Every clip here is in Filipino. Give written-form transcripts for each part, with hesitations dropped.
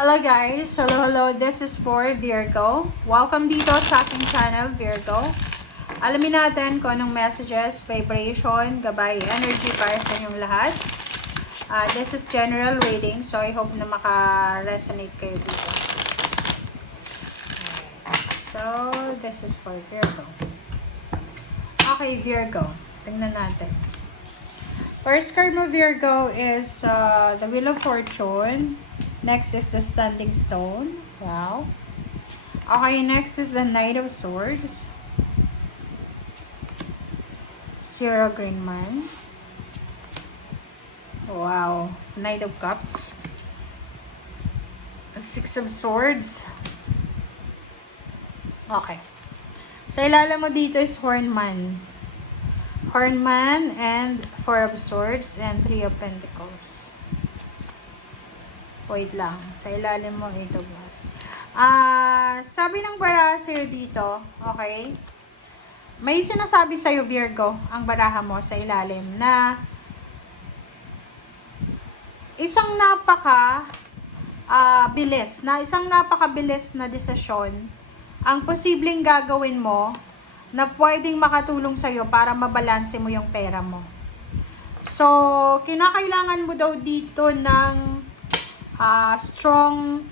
Hello guys! Hello! This is for Virgo. Welcome dito sa aking channel, Virgo. Alamin natin kung anong messages, vibration, gabay, energy para sa inyong lahat. This is general reading, so I hope na maka-resonate kayo dito. So, this is for Virgo. Okay, Virgo. Tingnan natin. First card mo, Virgo, is the Wheel of Fortune. Next is the Standing Stone. Wow. Okay, next is the Knight of Swords. Zero Green Man. Wow. Knight of Cups. Six of Swords. Okay. Sa ilalim mo dito is Hornman. Hornman and Four of Swords and Three of Pentacles. Wait lang. Sa ilalim mo, 8 of Wands. Sabi ng baraha sa'yo dito, okay? May sinasabi sa'yo, Virgo, ang baraha mo sa ilalim, na isang napakabilis na desisyon ang posibleng gagawin mo na pwedeng makatulong sa'yo para mabalanse mo yung pera mo. So, kinakailangan mo daw dito ng strong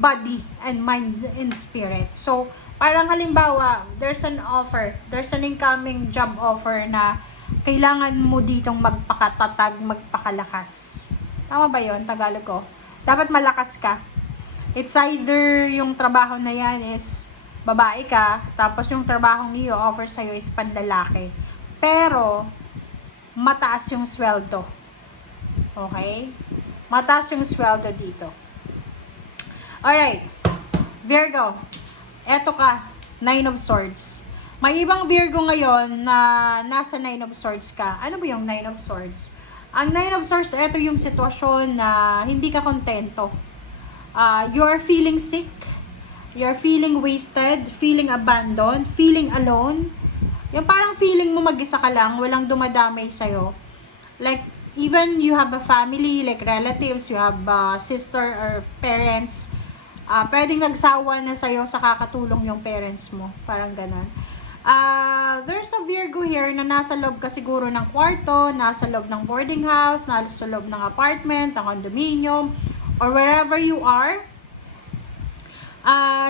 body and mind and spirit. So, parang halimbawa, there's an incoming job offer na kailangan mo ditong magpakatatag, magpakalakas. Tama ba yun, Tagalog ko? Dapat malakas ka. It's either yung trabaho na yan is babae ka, tapos yung trabahong niyo offer sa'yo is panlalaki. Pero, mataas yung sweldo. Okay? Mataas yung sweldo dito. Alright. Virgo. Eto ka. Nine of Swords. May ibang Virgo ngayon na nasa Nine of Swords ka. Ano ba yung Nine of Swords? Ang Nine of Swords, eto yung sitwasyon na hindi ka kontento. You are feeling sick. You are feeling wasted. Feeling abandoned. Feeling alone. Yung parang feeling mo mag-isa ka lang. Walang dumadamay sa'yo. Like, even you have a family, like relatives, you have sister or parents, pwedeng nagsawa na sa'yo sa kakatulong yung parents mo. Parang ganon. There's a Virgo here na nasa loob ka siguro ng kwarto, nasa loob ng boarding house, nasa loob ng apartment, ng condominium, or wherever you are.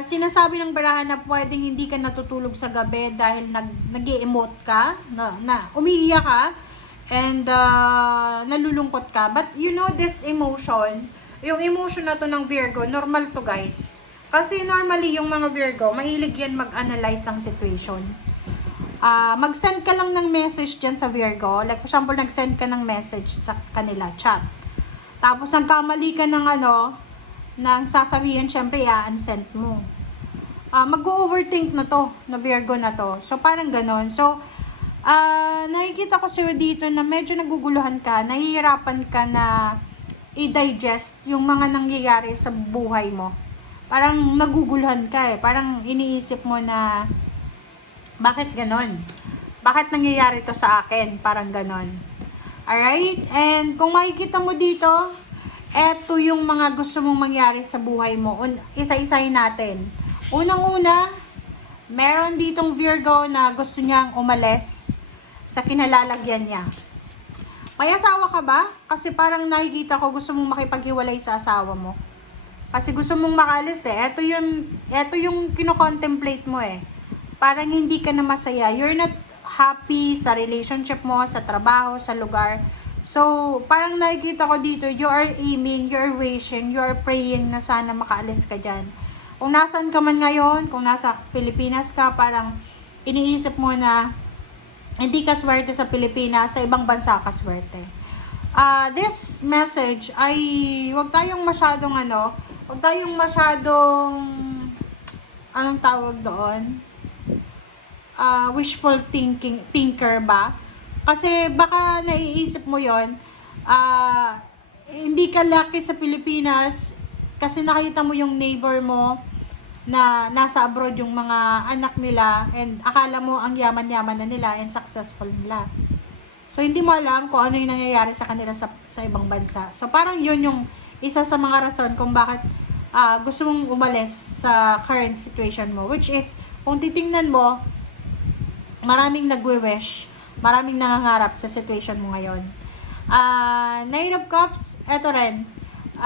Sinasabi ng baraha na pwedeng hindi ka natutulog sa gabi dahil nag-i-emote ka, na umiiyak ka, and nalulungkot ka. But you know this emotion, yung emotion na to ng Virgo, normal to guys. Kasi normally yung mga Virgo, mahilig yan mag-analyze ang situation. Mag-send ka lang ng message dyan sa Virgo. Like for example, nag-send ka ng message sa kanila, chat. Tapos nagkamali ka ng nang sasabihin, syempre i-unsend mo. Mag-overthink na to, na Virgo na to. So parang ganon. So, nakikita ko sa'yo dito na medyo naguguluhan ka, nahihirapan ka na i-digest yung mga nangyayari sa buhay mo. Parang naguguluhan ka parang iniisip mo na, bakit ganon? Bakit nangyayari to sa akin? Parang ganon. Alright? And kung makikita mo dito, eto yung mga gusto mong mangyari sa buhay mo. Isa-isahin natin. Unang-una, meron ditong Virgo na gusto niyang umalis sa kinalalagyan niya. May asawa ka ba? Kasi parang nakikita ko gusto mong makipaghiwalay sa asawa mo. Kasi gusto mong makalis Ito yung kino-contemplate mo Parang hindi ka na masaya. You're not happy sa relationship mo, sa trabaho, sa lugar. So, parang nakikita ko dito, you are aiming, you are wishing, you are praying na sana makaalis ka dyan. Kung nasaan ka man ngayon, kung nasa Pilipinas ka, parang iniisip mo na hindi ka swerte sa Pilipinas, sa ibang bansa ka swerte. This message ay huwag tayong masyadong anong tawag doon? Wishful thinker ba? Kasi baka naiisip mo yon, hindi ka lucky sa Pilipinas kasi nakita mo yung neighbor mo na nasa abroad yung mga anak nila and akala mo ang yaman-yaman na nila and successful nila. So, hindi mo alam kung ano yung nangyayari sa kanila sa ibang bansa. So, parang yun yung isa sa mga rason kung bakit gusto mong umalis sa current situation mo. Which is, kung titingnan mo, maraming nagwe-wish, maraming nangangarap sa situation mo ngayon. Nine of Cups, eto rin,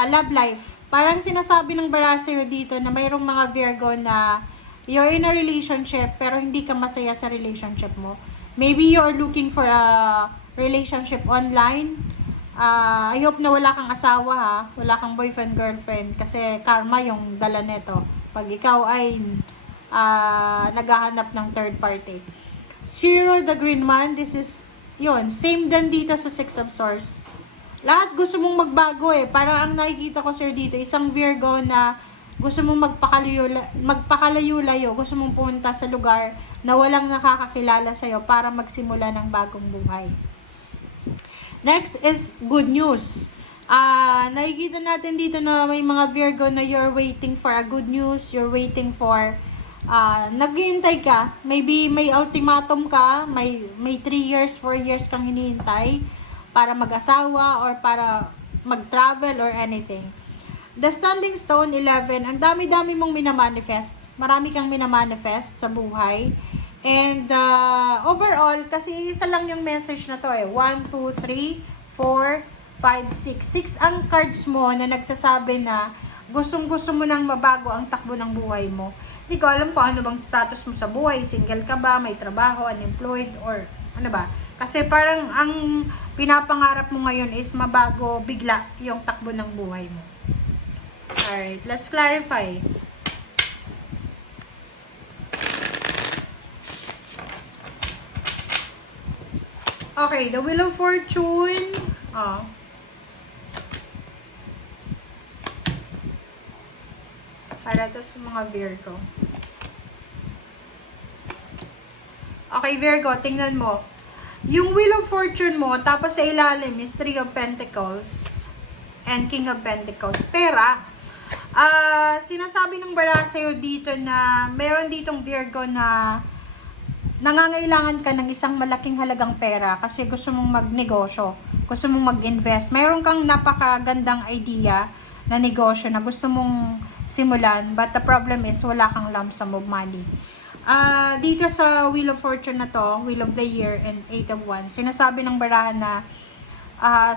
love life. Parang sinasabi ng bara sa'yo dito na mayroong mga Virgo na you're in a relationship pero hindi ka masaya sa relationship mo. Maybe you're looking for a relationship online. I hope na wala kang asawa ha, wala kang boyfriend, girlfriend, kasi karma yung dala neto. Pag ikaw ay naghahanap ng third party. Zero the Green Man, this is, yun, same din dito sa Six of Swords. Lahat gusto mong magbago eh. Parang ang nakikita ko sa'yo dito, isang Virgo na gusto mong magpakalayo-layo, gusto mong punta sa lugar na walang nakakakilala sa'yo para magsimula ng bagong buhay. Next is good news. Nakikita natin dito na may mga Virgo na you're waiting for a good news, you're waiting for, naghihintay ka, maybe may ultimatum ka, may 3 years, 4 years kang hinihintay, para mag-asawa or para mag-travel or anything. The Standing Stone 11, ang dami-dami mong minamanifest. Marami kang minamanifest sa buhay. And overall, kasi isa lang yung message na to eh. 1, 2, 3, 4, 5, 6. 6 ang cards mo na nagsasabi na gustong-gusto mo nang mabago ang takbo ng buhay mo. Hindi ko alam kung ano bang status mo sa buhay. Single ka ba? May trabaho? Unemployed? Or ano ba? Kasi parang ang pinapangarap mo ngayon is mabago bigla yung takbo ng buhay mo. Alright, let's clarify. Okay, the Wheel of Fortune. Para ito sa mga Virgo. Okay, Virgo, tingnan mo. Yung Wheel of Fortune mo, tapos sa ilalim is 3 of Pentacles and King of Pentacles. Pera. Sinasabi ng bara sa'yo dito na meron ditong Virgo na nangangailangan ka ng isang malaking halagang pera kasi gusto mong magnegosyo, gusto mong mag-invest. Meron kang napakagandang idea na negosyo na gusto mong simulan, but the problem is wala kang lump sum of money. Dito sa Wheel of Fortune na to, Wheel of the Year and 8 of Wands, sinasabi ng barahan na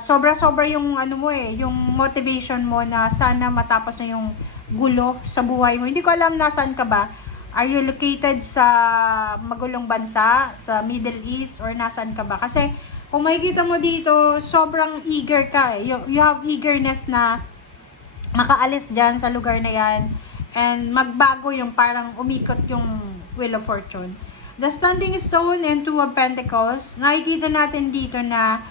sobra-sobra yung ano mo yung motivation mo na sana matapos na yung gulo sa buhay mo. Hindi ko alam nasaan ka ba. Are you located sa magulong bansa, sa Middle East, or nasaan ka ba? Kasi kung makikita mo dito, sobrang eager ka eh. You have eagerness na makaalis dyan sa lugar na yan and magbago yung parang umikot yung Wheel of Fortune. The Standing Stone and 2 of Pentacles, nakikita natin dito na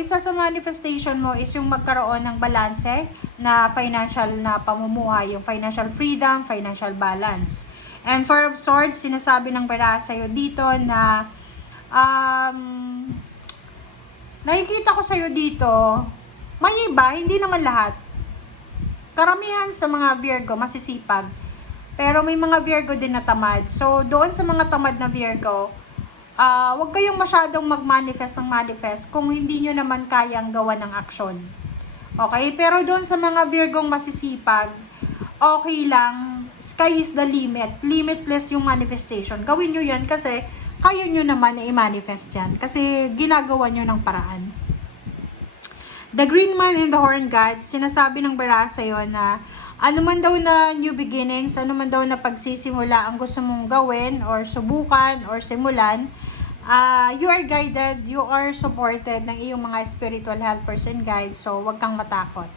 isa sa manifestation mo is yung magkaroon ng balanse na financial na pamumuhay, yung financial freedom, financial balance. And 4 of Swords, sinasabi ng bara sa'yo dito na nakikita ko sa'yo dito, may iba, hindi naman lahat. Karamihan sa mga Virgo, masisipag. Pero may mga Virgo din na tamad. So, doon sa mga tamad na Virgo, huwag kayong masyadong mag-manifest ng manifest kung hindi nyo naman kayang gawa ng aksyon. Okay? Pero doon sa mga Virgong masisipag, okay lang, sky is the limit. Limitless yung manifestation. Gawin nyo yan kasi kayo nyo naman na i-manifest yan. Kasi ginagawa nyo ng paraan. The Green Man and the Horn God, sinasabi ng bara sa'yo na ano man daw na new beginnings, ano man daw na pagsisimula ang gusto mong gawin or subukan or simulan, you are guided, you are supported ng iyong mga spiritual helpers and guides, so wag kang matakot.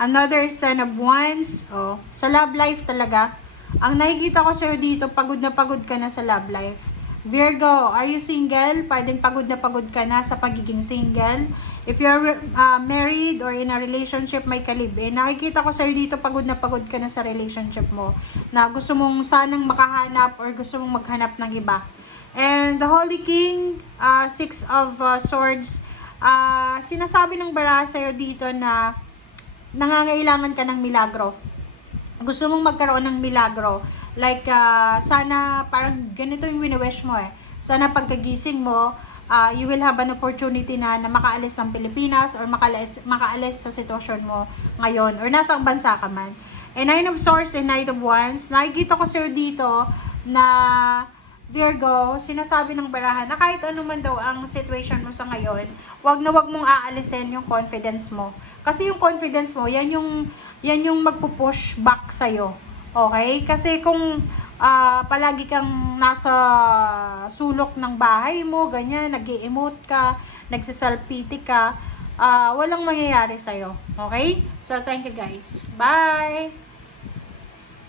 Another Ten of Wands, sa love life talaga, ang nakikita ko sa'yo dito, pagod na pagod ka na sa love life. Virgo, are you single? Pwedeng pagod na pagod ka na sa pagiging single. If you're married or in a relationship, may kalibin. Nakikita ko sa'yo dito, pagod na pagod ka na sa relationship mo. Na gusto mong sanang makahanap or gusto mong maghanap ng iba. And the Holy King, 6 of Swords, sinasabi ng bara sa'yo dito na nangangailangan ka ng milagro. Gusto mong magkaroon ng milagro. Like, sana parang ganito yung wini-wish mo eh. Sana pagkagising mo, you will have an opportunity na makaalis ng Pilipinas or makaalis sa sitwasyon mo ngayon or nasa bansa ka man. And Nine of Swords and Knight of Wands. Nakikita ko sir dito na Virgo, sinasabi ng barahan na kahit ano man daw ang situation mo sa ngayon, wag na wag mong aalisin yung confidence mo. Kasi yung confidence mo, yan yung magpo-push back sa'yo. Okay? Kasi kung palagi kang nasa sulok ng bahay mo, ganyan, nag-i-emote ka, nagsiself-pity ka, walang mangyayari sa'yo. Okay? So, thank you guys. Bye!